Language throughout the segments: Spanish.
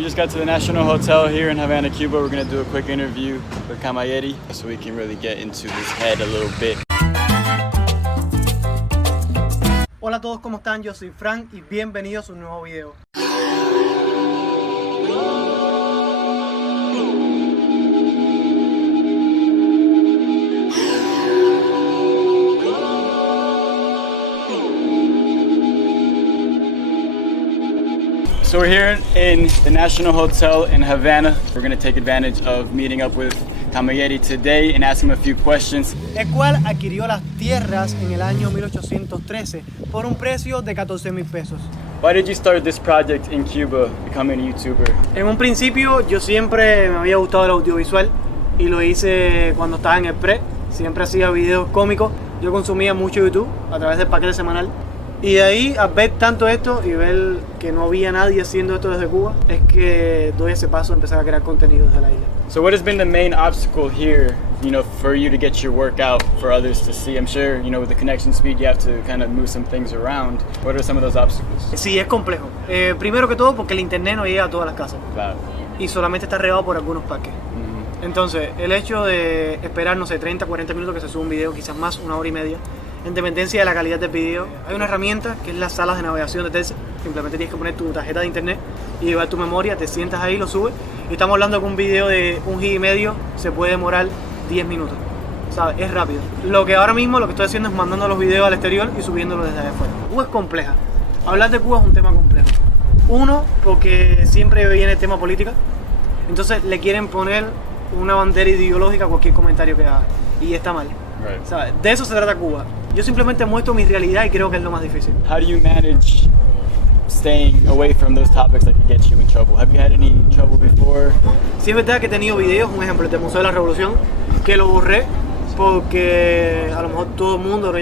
We just got to the National Hotel here in Havana, Cuba. We're going to do a quick interview with Camilleri so we can really get into his head a little bit. Hola a todos, ¿cómo están? Yo soy Frank y bienvenidos a un nuevo video. So we're here in the National Hotel in Havana. We're going to take advantage of meeting up with Camilleri today and ask him a few questions. El cual adquirió las tierras en el año 1813 por un precio de 14,000 pesos. Why did you start this project in Cuba, becoming a YouTuber? En un principio yo siempre me había gustado el audiovisual y lo hice cuando estaba en el pre. Siempre hacía videos cómicos. Yo consumía mucho YouTube a través del paquete semanal. Y de ahí, a ver tanto esto y ver que no había nadie haciendo esto desde Cuba, es que doy ese paso de empezar a crear contenido desde la isla. So what has been the main obstacle here, for you to get your work out for others to see? I'm sure, with the connection speed, you have to kind of move some things around. What are some of those obstacles? Sí, es complejo. Primero que todo porque el internet no llega a todas las casas. Claro. Y solamente está regado por algunos parques. Entonces, el hecho de esperar, 30, 40 minutos que se suba un video, quizás más, 1 hora y media, en dependencia de la calidad del video, hay una herramienta que es las salas de navegación de Telcel. Simplemente tienes que poner tu tarjeta de internet y llevar tu memoria, te sientas ahí, lo subes. Y estamos hablando de que un video de 1,5 GB se puede demorar 10 minutos. ¿Sabes? Es rápido. Lo que ahora mismo lo que estoy haciendo es mandando los videos al exterior y subiéndolos desde afuera. Cuba es compleja. Hablar de Cuba es un tema complejo. Uno, porque siempre viene el tema política. Entonces le quieren poner una bandera ideológica a cualquier comentario que haga. Y está mal. Right. ¿Sabes? De eso se trata Cuba. Yo simplemente muestro mi realidad y creo que es lo más difícil. How do you manage staying away from those topics that could get you in trouble? Have you had any trouble before? Sí es verdad que he tenido videos, un ejemplo, el del Museo de la Revolución, que lo borré porque a lo mejor todo el mundo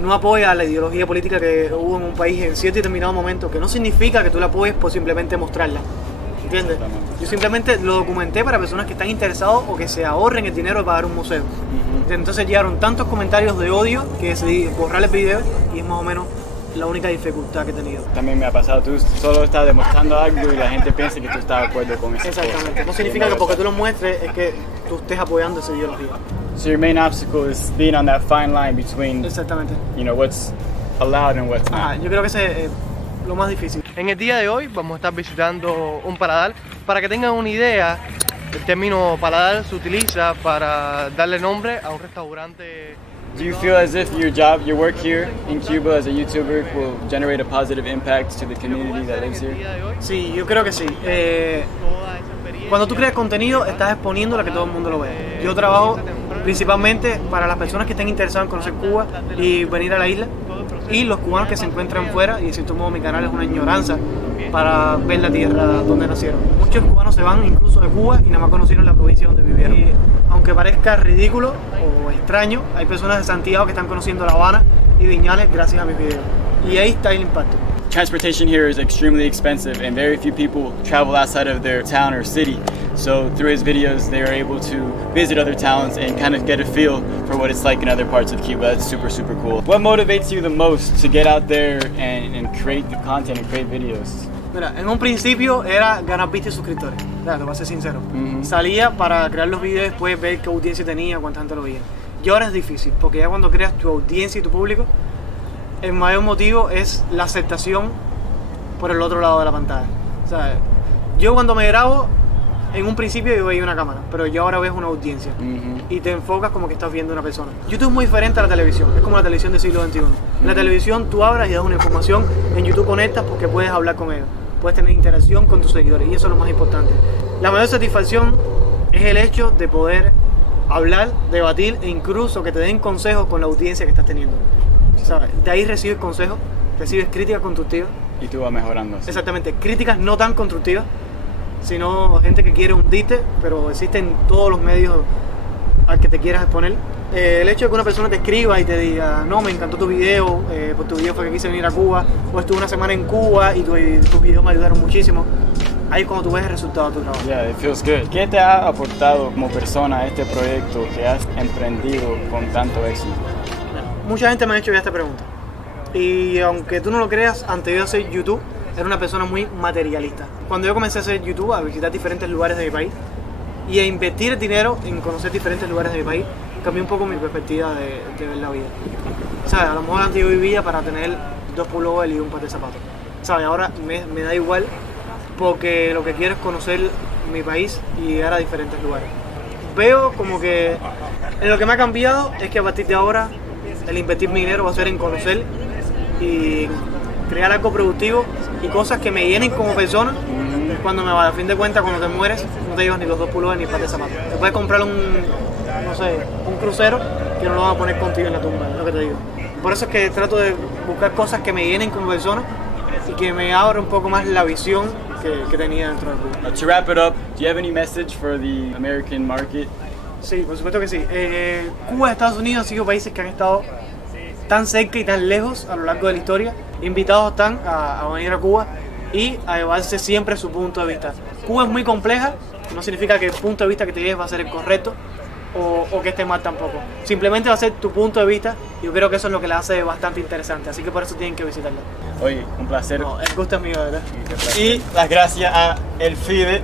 no apoya la ideología política que hubo en un país en cierto y determinado momento, que no significa que tú la apoyes por simplemente mostrarla. ¿Entiendes? Yo simplemente lo documenté para personas que están interesados o que se ahorren el dinero de pagar un museo. Entonces llegaron tantos comentarios de odio que decidí borrar el video y es más o menos la única dificultad que he tenido. También me ha pasado, tú solo estás demostrando algo y la gente piensa que tú estás de acuerdo con eso. Exactamente. No significa que porque tú lo muestres es que tú estés apoyando esa ideología. So your main obstacle is being on that fine line between, Exactamente. What's allowed and what's not. Yo creo que ese es lo más difícil. En el día de hoy vamos a estar visitando un paladar. Para que tengan una idea, el término paladar se utiliza para darle nombre a un restaurante. Do you feel as if your work here in Cuba as a YouTuber will generate a positive impact to the community that lives here? Sí, yo creo que sí. Cuando tú creas contenido, estás exponiendo a que todo el mundo lo vea. Yo trabajo principalmente para las personas que estén interesadas en conocer Cuba y venir a la isla, y los cubanos que se encuentran fuera, y de cierto modo mi canal es una añoranza para ver la tierra donde nacieron. Muchos cubanos se van incluso de Cuba y nada más conocieron la provincia donde vivieron. Y aunque parezca ridículo o extraño, hay personas de Santiago que están conociendo La Habana y Viñales gracias a mis videos. Y ahí está el impacto. Transportation here is extremely expensive and very few people travel outside of their town or city. So through his videos they are able to visit other towns and kind of get a feel for what it's like in other parts of Cuba. That's super, super cool. What motivates you the most to get out there and create the content and create videos? Mira, en un principio era ganar vistas y suscriptores, claro, te voy a ser sincero. Salía para crear los videos y después ver qué audiencia tenía, cuánta gente lo veía. Y ahora es difícil, porque ya cuando creas tu audiencia y tu público, el mayor motivo es la aceptación por el otro lado de la pantalla. O sea, yo cuando me grabo, en un principio yo veía una cámara, pero yo ahora veo una audiencia y te enfocas como que estás viendo una persona. YouTube es muy diferente a la televisión, es como la televisión del siglo XXI. En la televisión tú abras y das una información, en YouTube conectas porque puedes hablar con ellos, puedes tener interacción con tus seguidores y eso es lo más importante. La mayor satisfacción es el hecho de poder hablar, debatir e incluso que te den consejos con la audiencia que estás teniendo. ¿Sabes? De ahí recibes consejos, recibes críticas constructivas. Y tú vas mejorando. ¿Sí? Exactamente, críticas no tan constructivas, sino gente que quiere hundirte, pero existen todos los medios al que te quieras exponer. El hecho de que una persona te escriba y te diga, no, me encantó tu video, por tu video fue que quise venir a Cuba, o estuve una semana en Cuba y tus videos me ayudaron muchísimo. Ahí es cuando tú ves el resultado de tu trabajo. Yeah, it feels good. ¿Qué te ha aportado como persona a este proyecto que has emprendido con tanto éxito? Mucha gente me ha hecho ya esta pregunta. Y aunque tú no lo creas, antes de hacer YouTube, era una persona muy materialista. cuando yo comencé a hacer YouTube, a visitar diferentes lugares de mi país y a invertir dinero en conocer diferentes lugares de mi país, cambió un poco mi perspectiva de ver la vida. ¿Sabes? A lo mejor antes yo vivía para tener 2 pullovers y un par de zapatos. ¿Sabes? Ahora me da igual porque lo que quiero es conocer mi país y llegar a diferentes lugares. Veo como que en lo que me ha cambiado es que a partir de ahora el invertir mi dinero va a ser en conocer y crear algo productivo y cosas que me llenen como persona cuando me vaya. A fin de cuentas, cuando te mueres, no te llevas ni los 2 pullovers ni el par de zapatos. Te puedes comprar un crucero que no lo van a poner contigo en la tumba, es lo que te digo. Por eso es que trato de buscar cosas que me llenen como persona y que me abra un poco más la visión que tenía dentro de Cuba. To wrap it up, do you have any message for the American market? Sí, por supuesto que sí. Cuba y Estados Unidos han sido países que han estado tan cerca y tan lejos a lo largo de la historia. Invitados están a venir a Cuba y a llevarse siempre su punto de vista. Cuba es muy compleja, no significa que el punto de vista que te lleves va a ser el correcto o que esté mal tampoco. Simplemente va a ser tu punto de vista y yo creo que eso es lo que la hace bastante interesante, así que por eso tienen que visitarla. Oye, un placer. No, el gusto es mío, ¿verdad? Y las gracias a El Fide,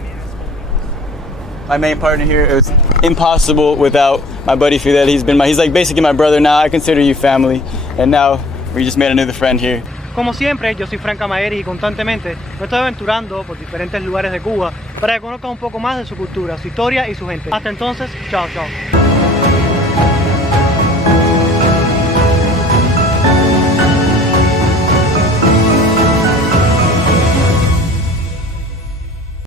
my main partner here. It was impossible without my buddy Fidel. He's like basically my brother now. I consider you family, and now we just made another friend here. Como siempre, yo soy Frank Camageri y constantemente me estoy aventurando por diferentes lugares de Cuba para que conozcan un poco más de su cultura, su historia y su gente. Hasta entonces, chao, chao.